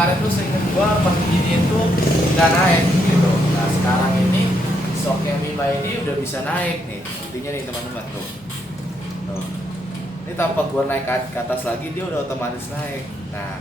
kemarin tuh seinget gua pas ini tuh nggak naik gitu. Nah sekarang ini soknya Mima ini udah bisa naik nih. Intinya nih teman-teman tuh. Tuh. Ini tanpa gua naik ke atas lagi dia udah otomatis naik. Nah,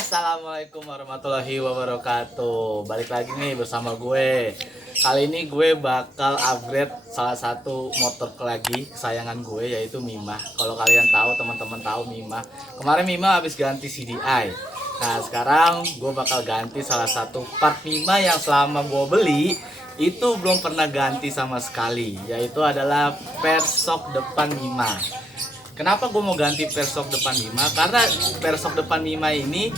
Assalamualaikum warahmatullahi wabarakatuh. Balik lagi nih bersama gue. Kali ini gue bakal upgrade salah satu motor lagi kesayangan gue, yaitu Mima. Kalau kalian tahu, teman-teman tahu Mima. Kemarin Mima habis ganti CDI. Nah sekarang gue bakal ganti salah satu part Mima yang selama gue beli itu belum pernah ganti sama sekali, yaitu adalah persok depan Mima. Kenapa gue mau ganti persok depan Mima? Karena persok depan Mima ini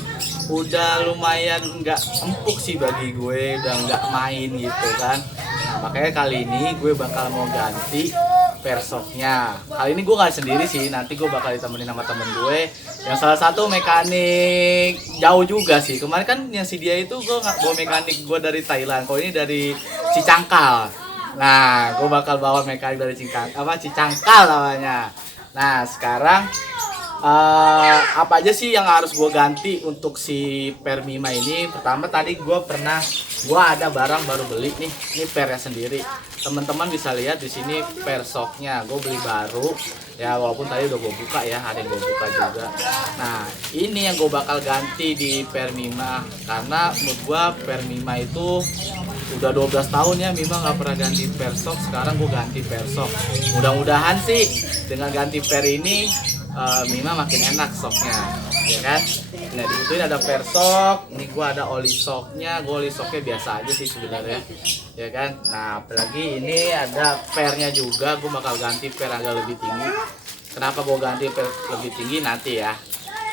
udah lumayan nggak empuk sih bagi gue, udah nggak main gitu kan. Nah makanya kali ini gue bakal mau ganti persoknya. Kali ini gue nggak sendiri sih, nanti gue bakal ditemenin sama temen gue yang salah satu mekanik jauh juga sih. Kemarin kan yang si dia itu gue nggak bawa mekanik gue dari Thailand, kalau ini dari Cicangkal. Nah gue bakal bawa mekanik dari Cicangkal namanya. Nah sekarang apa aja sih yang harus gue ganti untuk si per Mima ini? Pertama tadi gue ada barang baru beli nih, ini pernya sendiri. Teman-teman bisa lihat di sini persoknya, gue beli baru. Ya walaupun tadi udah gue buka ya, ada yang gue buka juga. Nah ini yang gue bakal ganti di per Mima, karena menurut gue per Mima itu udah 12 tahun ya Mima nggak pernah ganti persok. Sekarang gue ganti persok, mudah-mudahan sih dengan ganti per ini Mima makin enak soknya, ya kan. Nah di situ ada persok, ini gue ada oli soknya. Gue oli soknya biasa aja sih sebenarnya, ya kan. Nah apalagi ini ada pernya juga, gue bakal ganti per agak lebih tinggi. Kenapa gue ganti per lebih tinggi nanti ya.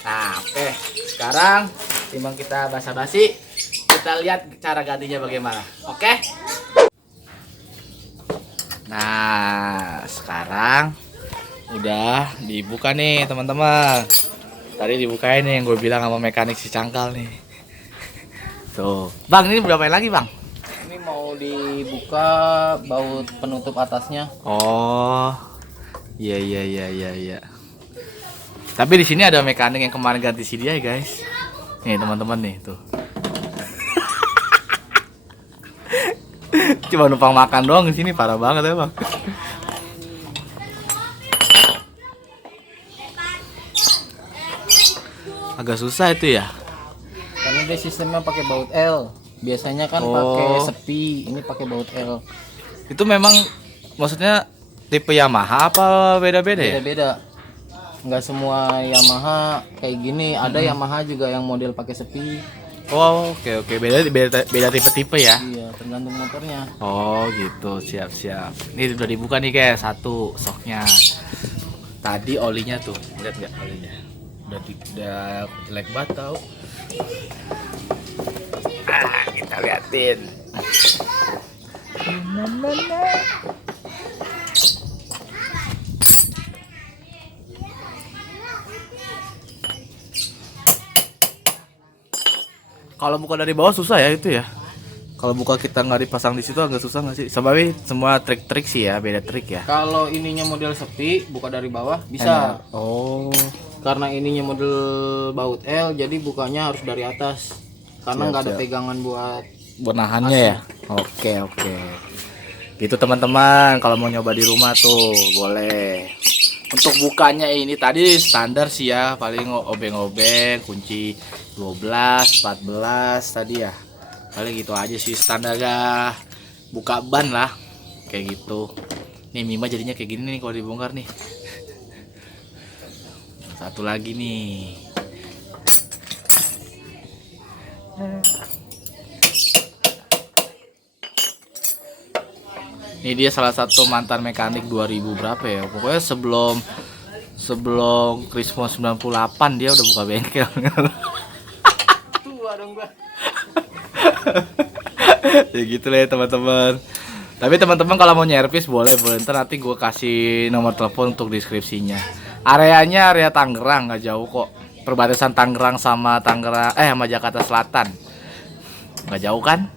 Nah oke, sekarang timbang kita basa-basi, kita lihat cara gantinya bagaimana. Oke. Nah sekarang udah dibuka nih teman-teman. Tadi dibukain nih yang gue bilang sama mekanik si Cangkal nih. Tuh bang, ini berapa lagi bang? Ini mau dibuka baut penutup atasnya. Oh iya. Tapi di sini ada mekanik yang kemarin ganti si dia guys. Nih teman-teman nih tuh. Cuma numpang makan doang di sini, parah banget ya bang. Agak susah itu ya. Karena dia sistemnya pakai baut L. Biasanya kan pakai sepi, ini pakai baut L. Itu memang maksudnya tipe Yamaha apa beda-beda ya? Beda-beda. Nggak semua Yamaha kayak gini. Ada Yamaha juga yang model pakai sepi. Oh, oke. Beda tipe-tipe ya. Iya, tergantung motornya. Oh, gitu. Siap. Ini udah dibuka nih guys, satu soknya. Tadi olinya tuh, lihat nggak olinya? Udah jelek banget tau. Kita liatin. Kalau buka dari bawah susah ya itu ya. Kalau buka kita nggak dipasang di situ agak susah nggak sih? Sebabnya semua trik-trik sih ya, beda trik ya. Kalau ininya model sepi, buka dari bawah bisa. Oh. Karena ininya model baut L, jadi bukanya harus dari atas. Karena nggak ada pegangan buat Nahannya ya. Oke. Gitu teman-teman, kalau mau nyoba di rumah tuh boleh. Untuk bukanya ini tadi standar sih ya, paling obeng-obeng, kunci 12, 14 tadi ya. Paling gitu aja sih standarnya, buka ban lah kayak gitu. Nih Mima jadinya kayak gini nih kalau dibongkar nih. Satu lagi nih. Ini dia salah satu mantan mekanik 2000 berapa ya? Pokoknya sebelum Christmas 98 dia udah buka bengkel. tua dong gua. Ya gitu lah ya teman-teman. Tapi teman-teman kalau mau nyervis boleh. Ntar nanti gue kasih nomor telepon untuk deskripsinya. Areanya area Tangerang, nggak jauh kok. Perbatasan Tangerang sama sama Jakarta Selatan. Nggak jauh kan?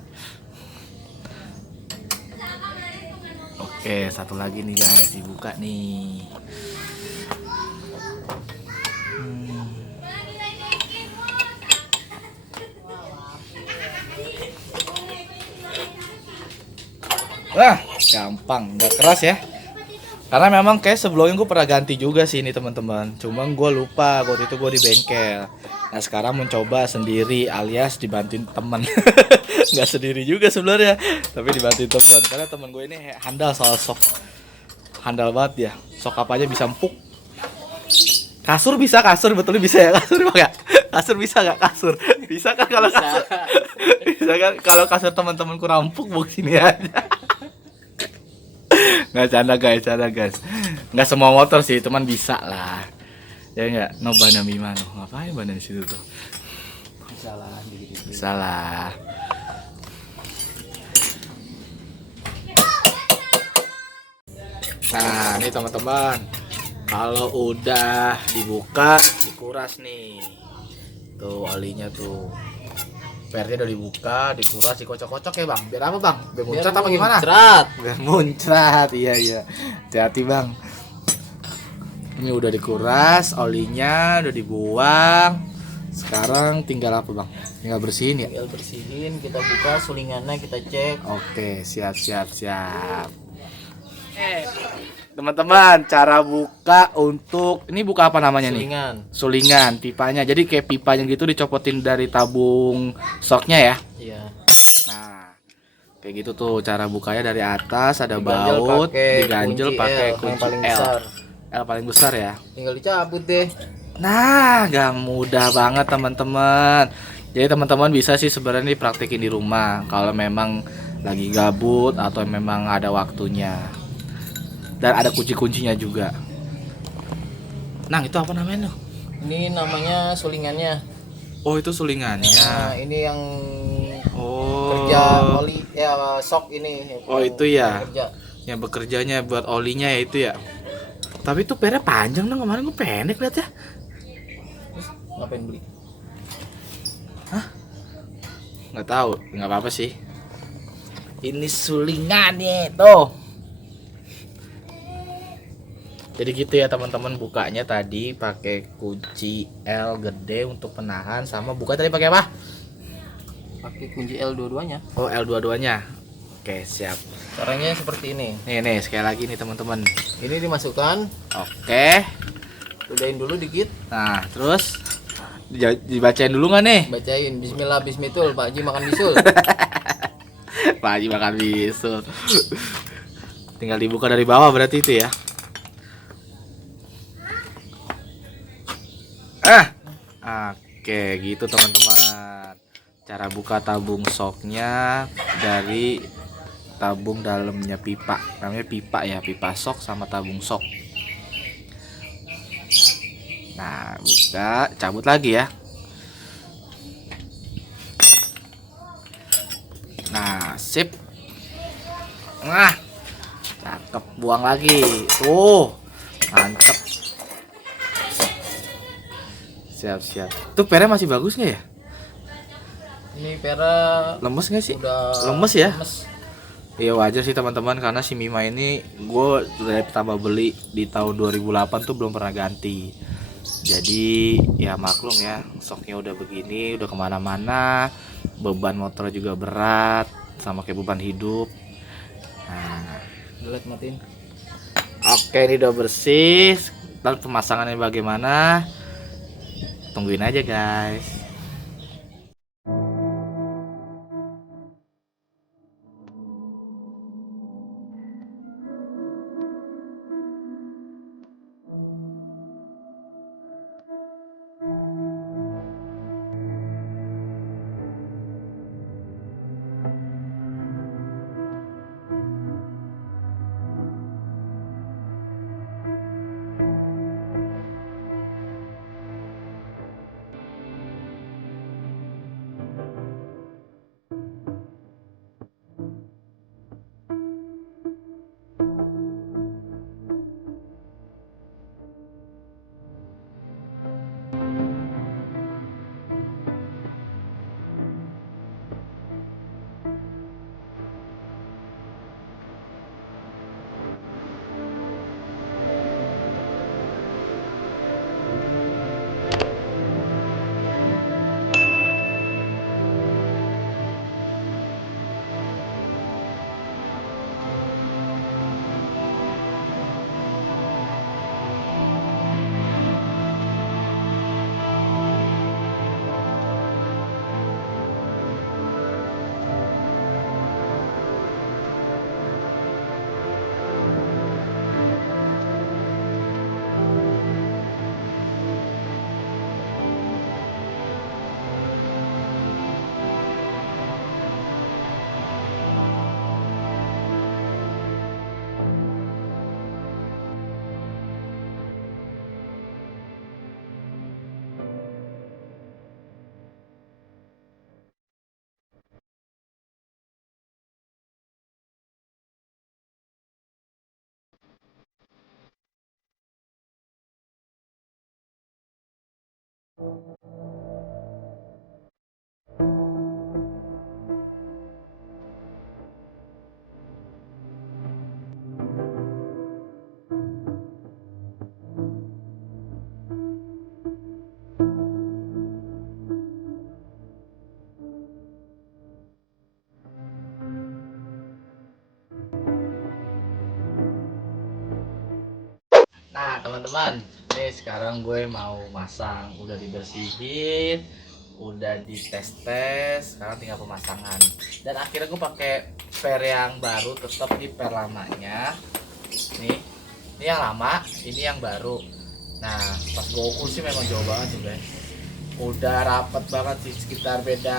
Oke, satu lagi nih guys, dibuka nih. Wah, gampang, nggak keras ya. Karena memang kayak sebelumnya gue pernah ganti juga sih ini teman-teman. Cuma gue lupa waktu itu gue di bengkel. Nah sekarang mencoba sendiri alias dibantuin teman. Nggak sendiri juga sebenarnya, tapi dibantuin teman. Karena teman gue ini handal soal sok, handal banget ya. Sok apa aja bisa empuk. Kasur bisa, kasur betul bisa ya, kasur nggak? Kasur bisa nggak kasur? Bisa kan kalau kasur? Bisa kan kalau kasur teman-teman kurang empuk buk sini aja. Nggak canda guys. Nggak semua motor sih, cuman bisa lah. Ya nggak, no bannya Mima no. Ngapain bannya di situ tuh? Bisa lah dikit-dikit. Bisa lah. Nah, nih teman-teman. Kalau udah dibuka, dikuras nih. Tuh olinya tuh. Pernya udah dibuka, dikuras, dikocok-kocok ya bang. Biar apa bang? Biar muncrat apa gimana? Muncrat. Biar muncrat, iya iya. Hati-hati bang. Ini udah dikuras, olinya udah dibuang. Sekarang tinggal apa bang? Tinggal bersihin ya? Tinggal bersihin, kita buka sulingannya, kita cek. Oke, siap siap siap. Teman-teman, cara buka untuk ini buka apa namanya nih? Sulingan. Sulingan, pipanya. Jadi kayak pipanya gitu dicopotin dari tabung soknya ya. Iya. Nah, kayak gitu tuh cara bukanya dari atas ada Diganjel baut, pakai diganjel kunci pakai L, yang kunci paling L. besar. L paling besar ya. Tinggal dicabut deh. Nah, gak mudah banget teman-teman. Jadi teman-teman bisa sih sebenarnya dipraktekin di rumah kalau memang lagi gabut atau memang ada waktunya. Dan ada kunci-kuncinya juga. Nah, itu apa namanya tuh? Ini namanya sulingannya. Oh, itu sulingannya. Nah, ini yang Oh. kerja oli ya sok ini. Oh, itu ya. Kerja. Yang bekerjanya buat olinya ya itu ya. Tapi itu pernya panjang dong, kemarin gue pendek lihat ya. Ngapain beli? Nggak tahu, nggak apa-apa sih. Ini sulingannya tuh. Jadi gitu ya teman-teman, bukanya tadi pakai kunci L gede untuk penahan, sama buka tadi pakai apa? Pakai kunci L dua-duanya. Oh, L dua-duanya. Oke, siap. Caranya seperti ini. Nih sekali lagi nih teman-teman. Ini dimasukkan, Oke. udahin dulu dikit, Nah, terus dibacain dulu nggak nih? bacain Bismillah Bismitul, Pak Haji makan bisul. Pak Haji makan bisul. Tinggal dibuka dari bawah berarti itu ya. Oke, gitu teman-teman. Cara buka tabung soknya dari tabung dalamnya pipa. Namanya pipa ya, pipa sok sama tabung sok. Nah, buka, cabut lagi ya. Nah, sip. Nah, cakep, buang lagi. Tuh, mantep. Siap. Tuh pernya masih bagus nggak ya? Ini pera Lemes nggak sih? udah Lemes ya? lemes. Iya wajar sih teman-teman, karena si Mima ini gue dari pertama beli di tahun 2008 tuh belum pernah ganti. Jadi ya maklum ya, soknya udah begini, udah kemana-mana, beban motor juga berat, sama kayak beban hidup. Nah, Delete matiin. oke ini udah bersih. Lalu pemasangannya bagaimana? Tungguin aja guys. Nah teman-teman, nih sekarang gue mau masang, udah dibersihin, udah dites-tes, sekarang tinggal pemasangan. Dan akhirnya gue pakai per yang baru, tetap di per lamanya. Nih, ini yang lama, ini yang baru. Nah, pas gue ukur sih memang jauh banget tuh guys. Udah rapet banget sih, sekitar beda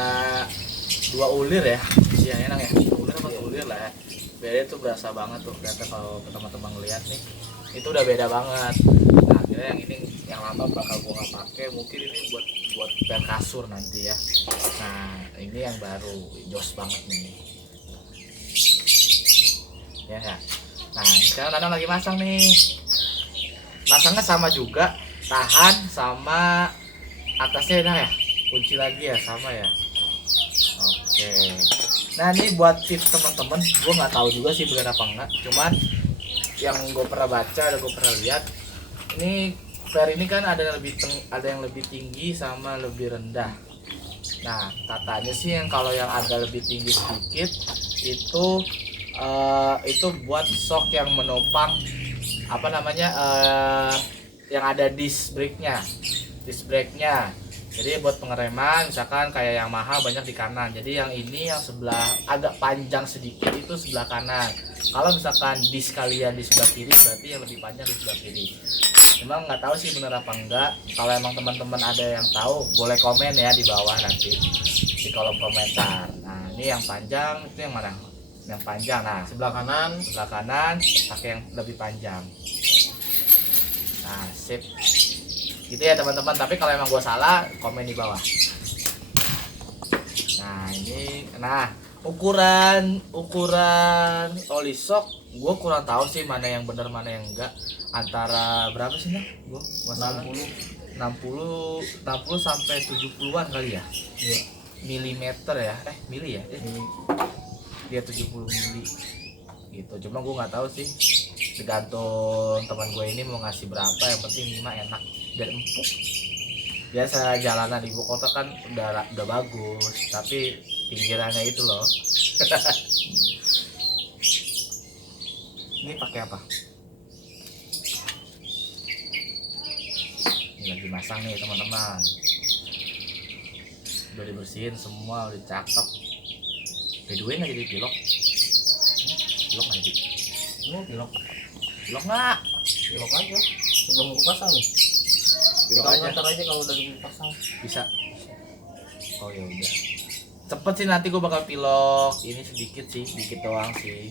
2 ulir ya. Iya enak ya, 2 ulir apa 1 ulir lah ya. Beda tuh berasa banget tuh, ternyata kalau teman-teman ngeliat nih itu udah beda banget. Nah akhirnya yang ini yang lama bakal gua nggak pakai, mungkin ini buat per kasur nanti ya. Nah ini yang baru jos banget nih ya ya. Nah ini sekarang Nanang lagi masang nih, masangnya sama juga, tahan sama atasnya enak ya, kunci lagi ya sama ya. Oke, nah ini buat tips teman-teman, gue nggak tahu juga sih benar apa enggak, cuman yang gue pernah baca, ada gue pernah lihat, ini per ini kan ada yang lebih tinggi sama lebih rendah. Nah katanya sih yang kalau yang agak lebih tinggi sedikit itu buat shock yang menopang apa namanya yang ada disc brake-nya. Jadi buat pengereman misalkan kayak yang mahal banyak di kanan, jadi yang ini yang sebelah agak panjang sedikit itu sebelah kanan. Kalau misalkan dis kalian di sebelah kiri berarti yang lebih panjang di sebelah kiri. Memang nggak tahu sih bener apa enggak. Kalau emang teman-teman ada yang tahu boleh komen ya di bawah nanti di kolom komentar. Nah ini yang panjang itu yang mana? Yang panjang. Nah Sebelah kanan pakai yang lebih panjang. Nah sip gitu ya teman-teman, tapi kalau emang gue salah komen di bawah. Nah ini ukuran oli shock gue kurang tahu sih mana yang benar mana yang enggak, antara berapa sih nah gue 60 sampai 70-an kali ya. Iya. Milimeter ya, mili ya, dia 70 mili gitu. Cuma gue nggak tahu sih, tergantung teman gue ini mau ngasih berapa, yang penting 5 enak dan empuk. Biasa jalanan di ibu kota kan udah bagus, tapi pinggirannya itu loh. Ini pakai apa? Ini lagi masang nih teman-teman, udah dibersihin semua, udah cakep. By the way nggak jadi pilok nggak jadi? Ini pilok Nggak? pilok aja sebelum gue pasang nih. Pilok aja. Ntar aja kalau udah dipasang. Bisa. Oh ya udah. Cepet sih, nanti gue bakal pilok. Ini sedikit doang sih.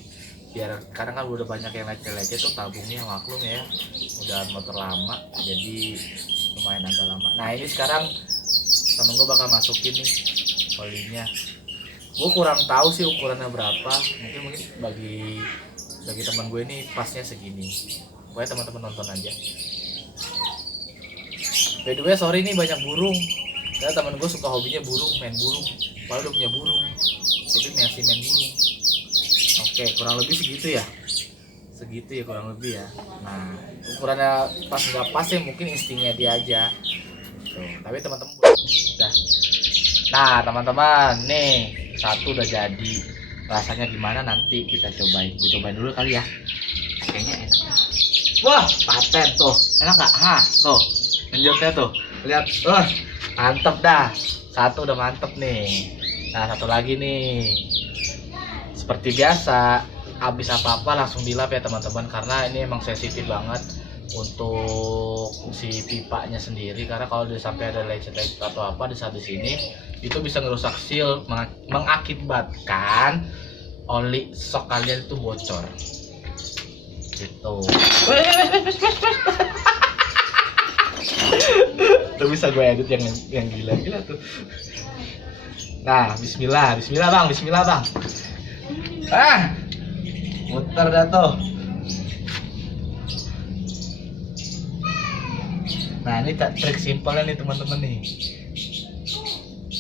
Biar kadang kan udah banyak yang lecet-lecet tuh tabungnya, maklum ya. Udah motor lama, jadi lumayan agak lama. Nah ini sekarang temen gue bakal masukin nih olinya. Gue kurang tahu sih ukurannya berapa. Mungkin bagi teman gue ini pasnya segini. Pokoknya teman-teman nonton aja. By the way sorry nih banyak burung, karena teman gue suka hobinya main burung, padahal udah punya burung, tapi masih main burung. Oke, kurang lebih segitu ya kurang lebih ya. Nah ukurannya pas nggak pas ya mungkin instingnya dia aja. Tuh, tapi teman-teman udah. Nah teman-teman nih satu udah jadi, rasanya gimana nanti kita cobain. Gue cobain dulu kali ya, kayaknya enak. Wah paten tuh, enak nggak? Tuh menjotnya tuh, lihat, mantep dah. Satu udah mantep nih. Nah satu lagi nih, seperti biasa, habis apa-apa langsung dilap ya teman-teman, karena ini emang sensitif banget untuk si pipanya sendiri. Karena kalau dia sampai ada lecet-lecet atau apa di saat di sini, itu bisa ngerusak seal, mengakibatkan oli shock kalian itu bocor. Gitu. Tuh bisa gue edit yang gila-gila tuh. Nah, bismillah bang. Muter dah tuh. Nah ini trik simpelnya nih teman-teman nih.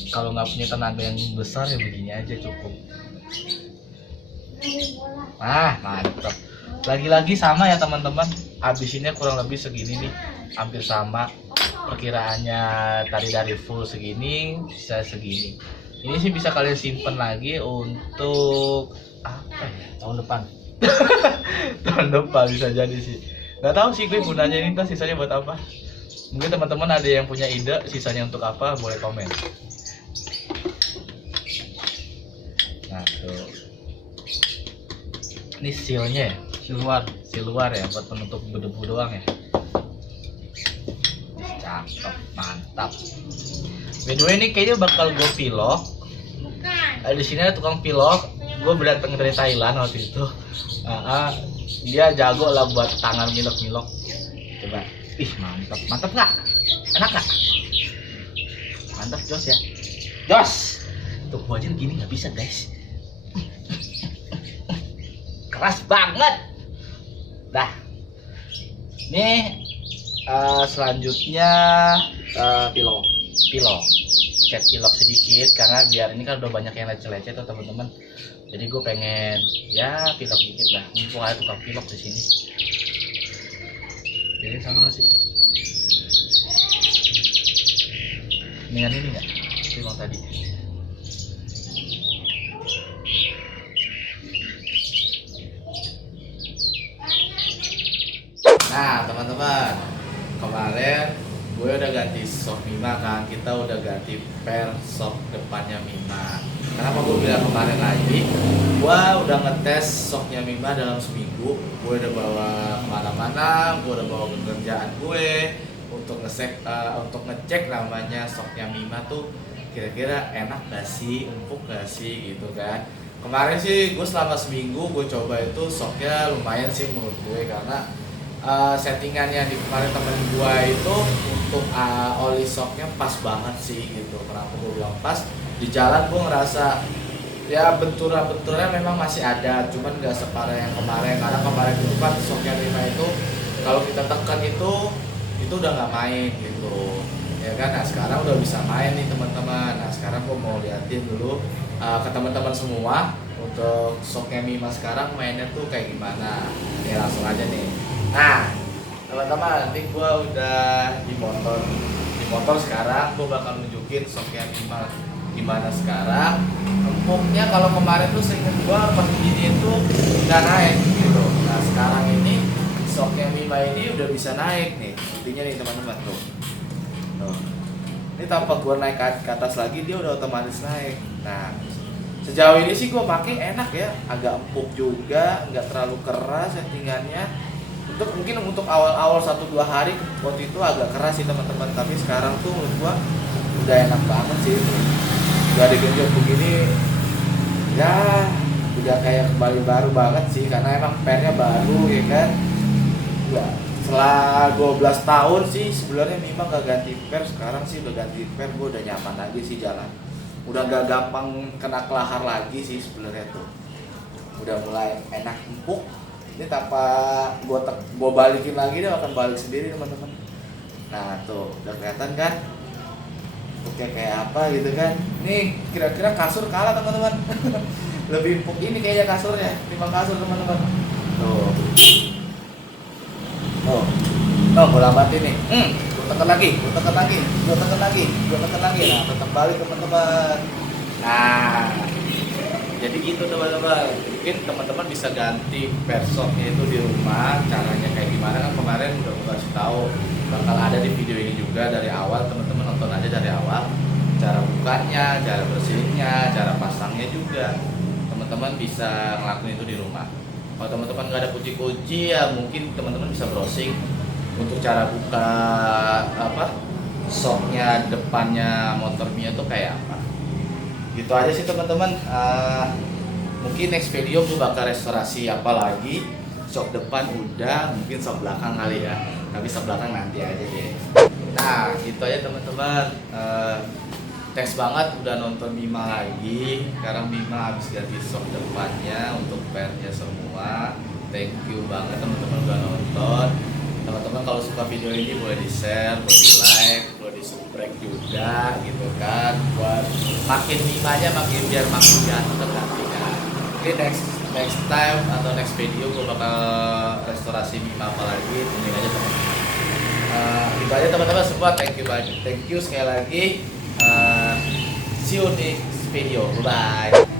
Kalau nggak punya tenaga yang besar ya begini aja cukup. Ah mantap. Lagi-lagi sama ya teman-teman. Habisinnya kurang lebih segini nih, hampir sama. Perkiraannya tadi dari full segini, bisa segini. Ini sih bisa kalian simpen lagi untuk apa ya? Tahun depan. Tahun depan bisa jadi sih. Nggak tahu sih gue gunanya ini, entah sisanya buat apa. Mungkin teman-teman ada yang punya ide sisanya untuk apa, boleh komen. Nah tuh, ini sealnya ya, seal luar ya, buat penutup debu doang ya. Cakep, mantap. By the way ini kayaknya bakal gue pilok. Di sini ada tukang pilok. Gue datang dari Thailand waktu itu. Dia jago lah buat tangan milok-milok. Coba. Ih mantap, mantap nggak? Enak nggak? Mantap Jos ya. Jos. Tuh gua aja gini nggak bisa guys. Keras banget. Dah. Nih selanjutnya pilok. Cat pilok sedikit karena biar ini kan udah banyak yang lecet-lecet tuh teman-teman. Jadi gue pengen ya pilok dikit lah. Mumpung ada tukang pilok di sini. Jadi sama nggak sih? Dengan ini nggak? Pilok tadi. Nah teman-teman, kemarin gue udah ganti sok Mima kan, kita udah ganti per sok depannya Mima. Kenapa gue bilang kemarin lagi? Gue udah ngetes soknya Mima dalam seminggu. Gue udah bawa kemana-mana, gue udah bawa pekerjaan gue untuk ngecek namanya soknya Mima tuh kira-kira enak gak sih, empuk gak sih gitu kan. Kemarin sih gue selama seminggu gue coba itu soknya lumayan sih menurut gue karena settingannya di kemarin temen gue itu untuk oli soknya pas banget sih gitu. Kenapa gue bilang pas? Di jalan gue ngerasa ya benturan-benturannya memang masih ada, cuman nggak separah yang kemarin. Karena kemarin itu kan soknya Mima itu kalau kita tekan itu udah nggak main gitu ya kan. Nah sekarang udah bisa main nih teman-teman. Nah sekarang gue mau liatin dulu ke teman-teman semua untuk soknya Mima sekarang mainnya tuh kayak gimana. Nih langsung aja nih. Nah teman-teman, nanti gue udah di motor sekarang gue bakal nunjukin soknya Mima gimana sekarang. Empuknya kalau kemarin tuh seinget gue pas gini itu nggak naik gitu. Nah sekarang ini soknya Mima ini udah bisa naik nih. Intinya nih teman-teman tuh. Ini tanpa gue naik ke atas lagi dia udah otomatis naik. Nah sejauh ini sih gue pakai enak ya, agak empuk juga, nggak terlalu keras settingannya. Mungkin untuk awal-awal 1-2 hari waktu itu agak keras sih teman-teman, tapi sekarang tuh menurut gua udah enak banget sih. Udah digenjot begini ya udah kayak kembali baru banget sih, karena emang pernya baru ya kan. Ya, setelah 12 tahun sih sebenarnya Mima gak ganti per, sekarang sih udah ganti per, gua udah nyaman lagi sih jalan. Udah gak gampang kena kelahar lagi sih sebenarnya tuh. Udah mulai enak empuk. Ini tanpa gua balikin lagi dia akan balik sendiri teman-teman. Nah tuh udah kelihatan kan oke kayak apa gitu kan. Nih kira-kira kasur kalah teman-teman. Lebih empuk ini kayaknya kasurnya timbang kasur teman-teman. Tuh gua lambatin nih. Gua tekan lagi. Nah tetap balik teman-teman. Nah jadi gitu teman-teman, mungkin teman-teman bisa ganti persoknya itu di rumah. Caranya kayak gimana kan kemarin udah gue kasih tahu, bakal ada di video ini juga dari awal. Teman-teman nonton aja dari awal, cara bukanya, cara bersihinnya, cara pasangnya juga teman-teman bisa ngelakuin itu di rumah. Kalau teman-teman nggak ada kunci-kunci ya mungkin teman-teman bisa browsing untuk cara buka soknya depannya motor Mia tuh kayak apa. Gitu aja sih teman-teman. Mungkin next video gue bakal restorasi apa lagi. Sok depan udah, mungkin sok belakang kali ya, tapi sok belakang nanti aja deh. Nah gitu aja teman-teman. Thanks banget udah nonton Mima lagi. Sekarang Mima habis ganti sok depannya untuk pernya semua. Thank you banget teman-teman udah nonton. Teman-teman kalau suka video ini boleh di share, boleh di like, boleh di subscribe juga gitu kan, buat makin mimanya makin biar makin ganteng nantinya. Oke, next time atau next video gue bakal restorasi mima apa lagi, tungguin aja teman-teman. Gitu aja teman-teman semua, thank you banyak, thank you sekali lagi. See you next video, bye.